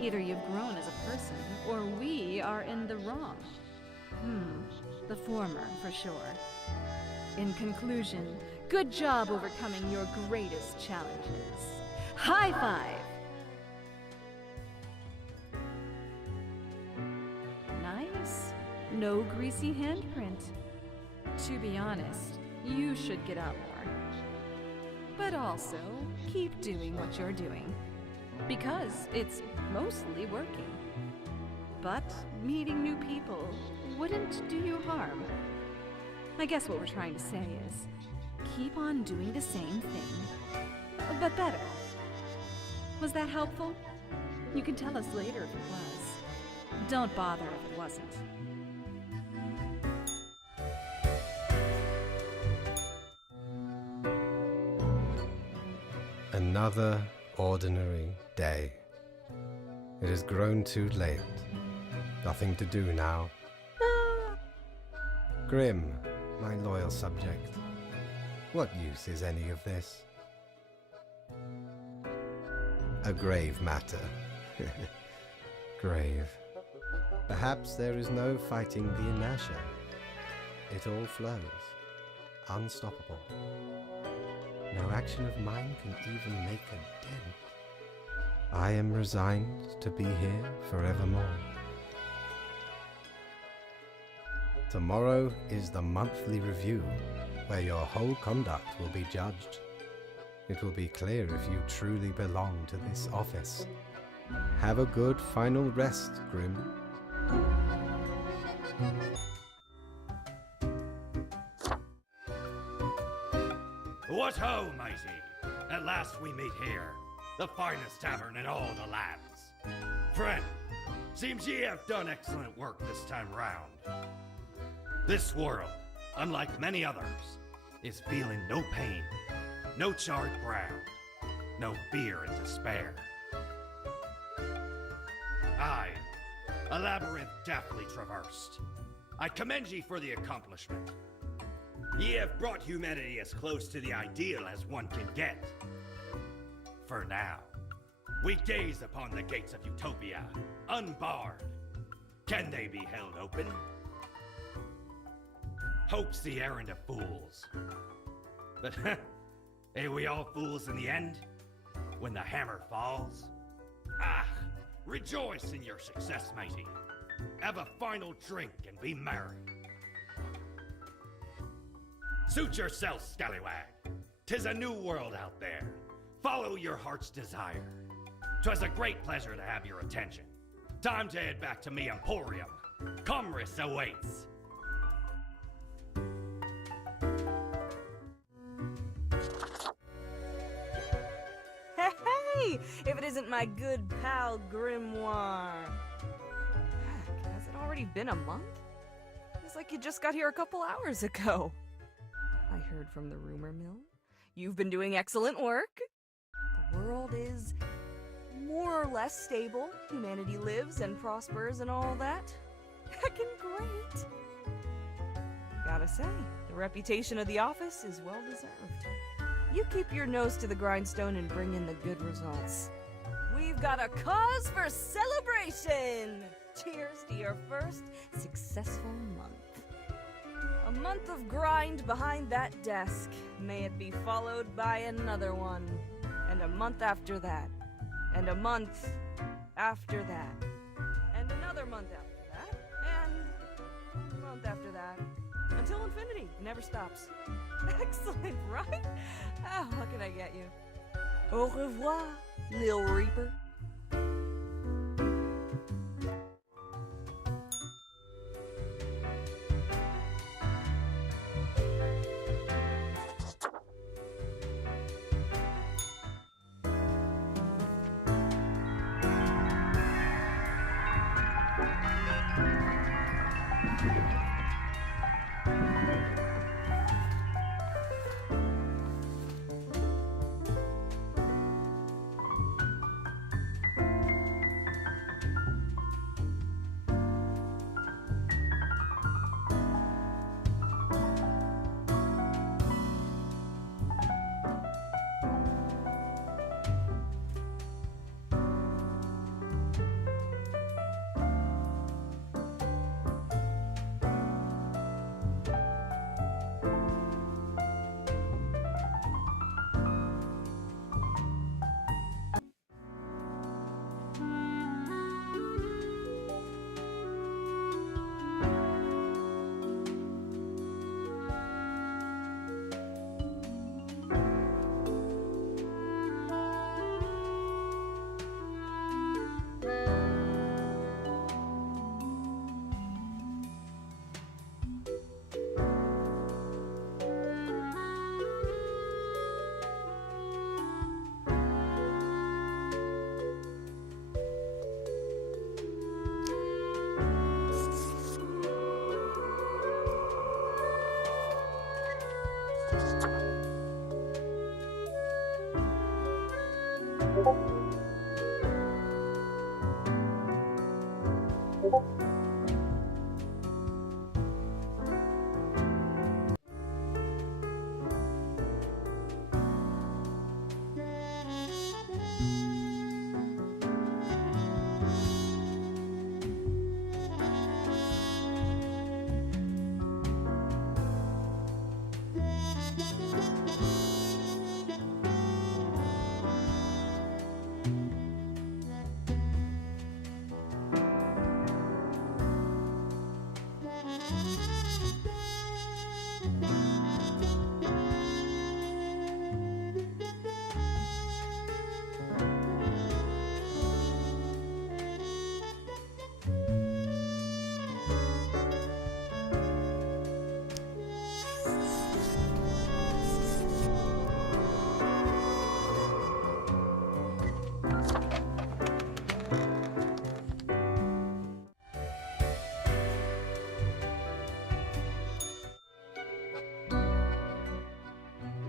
Either you've grown as a person, or we are in the wrong. The former, for sure. In conclusion, good job overcoming your greatest challenges. High five! Nice. No greasy handprint. To be honest, you should get out more. But also, keep doing what you're doing. Because it's mostly working. But meeting new people wouldn't do you harm. I guess what we're trying to say is, keep on doing the same thing, but better. Was that helpful? You can tell us later if it was. Don't bother if it wasn't. Another ordinary day. It has grown too late. Nothing to do now. Grim, my loyal subject. What use is any of this? A grave matter. Grave. Perhaps there is no fighting the inertia. It all flows. Unstoppable. No action of mine can even make a dent. I am resigned to be here forevermore. Tomorrow is the monthly review, where your whole conduct will be judged. It will be clear if you truly belong to this office. Have a good final rest, Grim. What ho, mighty! At last we meet here, the finest tavern in all the lands. Friend, seems ye have done excellent work this time round. This world, unlike many others, is feeling no pain, no charred ground, no fear and despair. Aye, a labyrinth deftly traversed. I commend ye for the accomplishment. Ye have brought humanity as close to the ideal as one can get. For now, we gaze upon the gates of utopia, unbarred. Can they be held open? Hope's the errand of fools. But ain't we all fools in the end? When the hammer falls? Ah, rejoice in your success, matey. Have a final drink and be merry. Suit yourself, scallywag. 'Tis a new world out there. Follow your heart's desire. 'Twas a great pleasure to have your attention. Time to head back to me emporium. Commerce awaits. Hey, if it isn't my good pal Grimoire. Heck, has it already been a month? It's like you just got here a couple hours ago. I heard from the rumor mill. You've been doing excellent work. The world is more or less stable. Humanity lives and prospers and all that. Heckin' great. Gotta say, the reputation of the office is well deserved. You keep your nose to the grindstone and bring in the good results. We've got a cause for celebration! Cheers to your first successful month. A month of grind behind that desk. May it be followed by another one. And a month after that. And a month after that. And another month after that. And a month after that. Until infinity. It never stops. Excellent, right? Oh, what can I get you? Au revoir, Lil Reaper.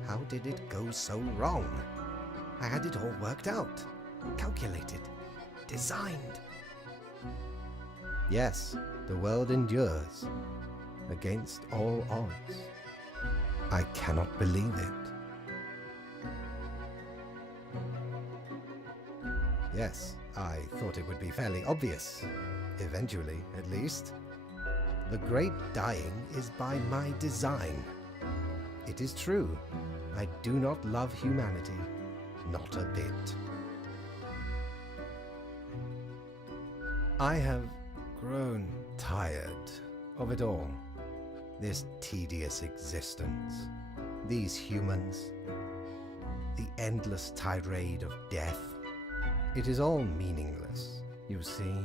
How did it go so wrong? I had it all worked out, calculated, designed. Yes, the world endures against all odds. I cannot believe it. Yes, I thought it would be fairly obvious. Eventually, at least. The great dying is by my design. It is true. I do not love humanity. Not a bit. I have grown tired of it all. This tedious existence. These humans. The endless tirade of death. It is all meaningless, you see.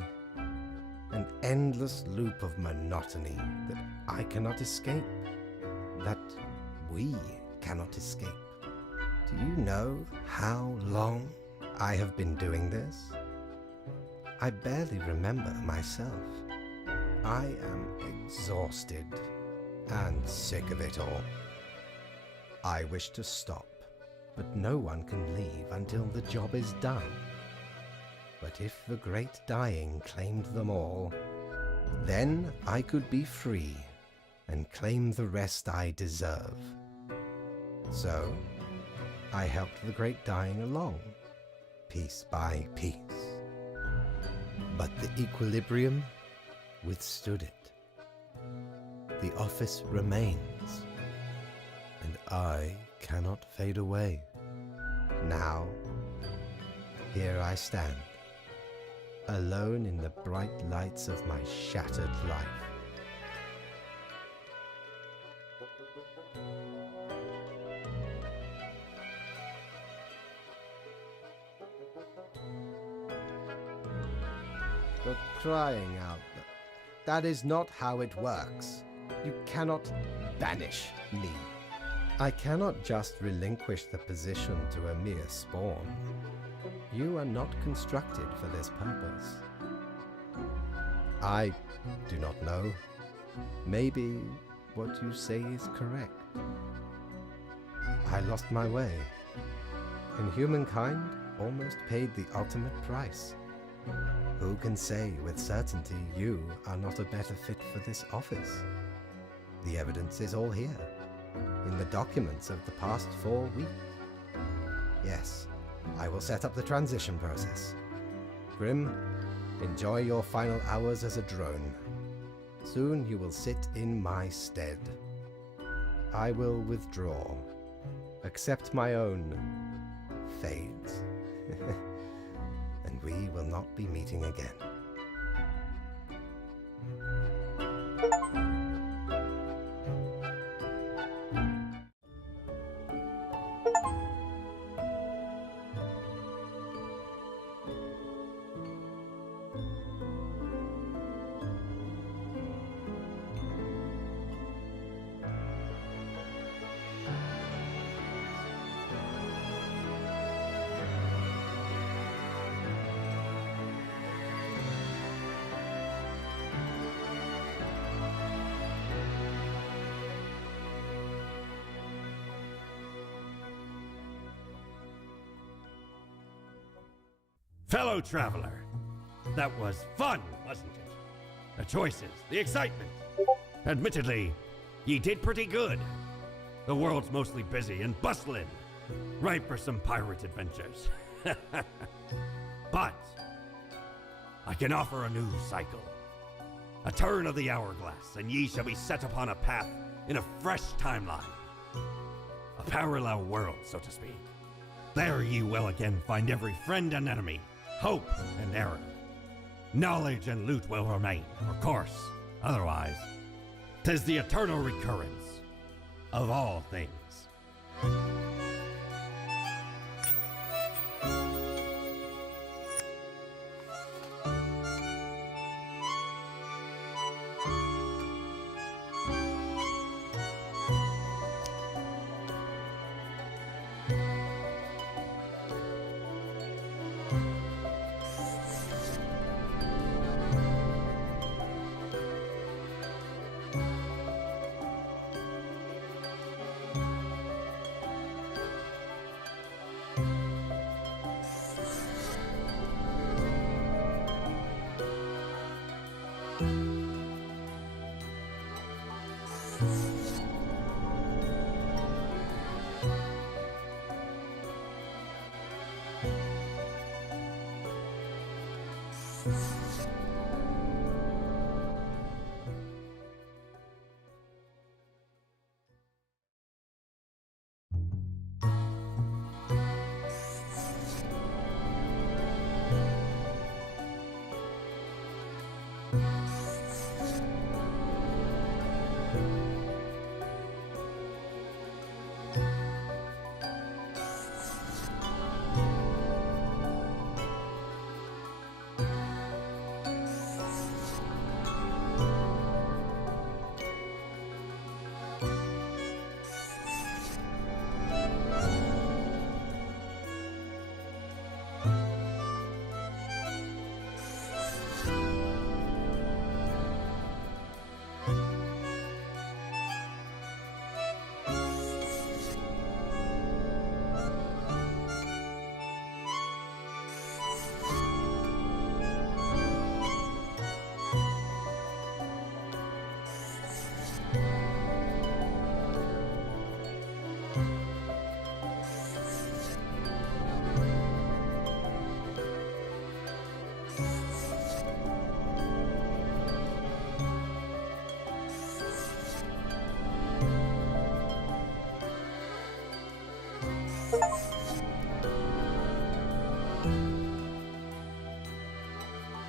An endless loop of monotony that I cannot escape. That we cannot escape. Do you know how long I have been doing this? I barely remember myself. I am exhausted and sick of it all. I wish to stop, but no one can leave until the job is done. But if the great dying claimed them all, then I could be free and claim the rest I deserve. So, I helped the great dying along, piece by piece. But the equilibrium withstood it. The office remains, and I cannot fade away. Now, here I stand, alone in the bright lights of my shattered life. For crying out, that is not how it works. You cannot banish me. I cannot just relinquish the position to a mere spawn. You are not constructed for this purpose. I do not know. Maybe what you say is correct. I lost my way, and humankind almost paid the ultimate price. Who can say with certainty you are not a better fit for this office? The evidence is all here, in the documents of the past 4 weeks. Yes, I will set up the transition process. Grim, enjoy your final hours as a drone. Soon you will sit in my stead. I will withdraw, accept my own fate, and we will not be meeting again. Fellow traveler, that was fun, wasn't it? The choices, the excitement. Admittedly, ye did pretty good. The world's mostly busy and bustling, ripe for some pirate adventures. But I can offer a new cycle. A turn of the hourglass, and ye shall be set upon a path in a fresh timeline. A parallel world, so to speak. There ye will again find every friend and enemy, hope and error. Knowledge and loot will remain, of course. Otherwise, 'tis the eternal recurrence of all things.